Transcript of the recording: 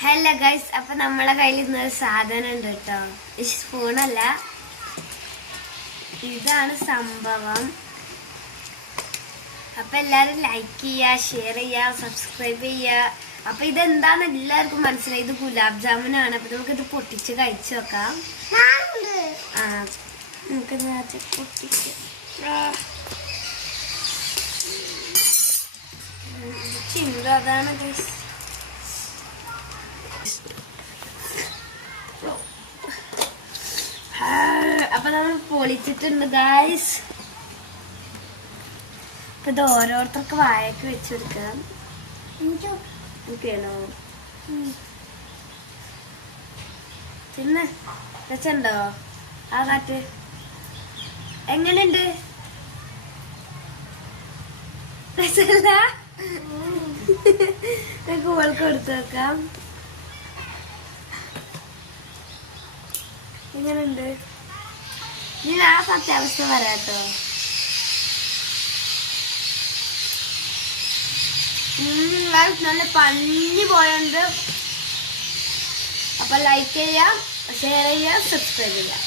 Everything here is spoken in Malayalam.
ഹലോ ഗൈസ്, അപ്പൊ നമ്മളെ കയ്യിൽ ഇന്നൊരു സാധനം ഉണ്ട് കേട്ടോ. സ്പൂണല്ല, ഇതാണ് സംഭവം. അപ്പൊ എല്ലാരും ലൈക്ക് ചെയ്യുക, ഷെയർ ചെയ്യുക, സബ്സ്ക്രൈബ് ചെയ്യുക. അപ്പൊ ഇതെന്താന്ന് എല്ലാവർക്കും മനസ്സിലായി. ഇത് ഗുലാബ് ജാമുനാണ്. അപ്പൊ നമുക്കിത് പൊട്ടിച്ച് കഴിച്ചു നോക്കാം. നമുക്കിത് പൊട്ടിച്ച് ചിന്ത അതാണ് ഗൈസ്. അപ്പൊ നമ്മൾ പൊളിച്ചിട്ടുണ്ട് ഗൈസ്. അപ്പൊ ഇത് ഓരോരുത്തർക്ക് വായക്ക് വെച്ചെടുക്കാം. എനിക്കാണോ തിന്ന് വെച്ചുണ്ടോ? ആ കാറ്റ് എങ്ങനെയുണ്ട്? രസമല്ല? നമുക്ക് ഓൾക്ക് കൊടുത്തു നോക്കാം. എങ്ങനെയുണ്ട്? ഇനി ആ സത്യാവസ്ഥ വരാട്ടോ. നല്ല പഞ്ഞി പോയുണ്ട്. അപ്പൊ ലൈക്ക് ചെയ്യാം, ഷെയർ ചെയ്യാം, സബ്സ്ക്രൈബ് ചെയ്യാം.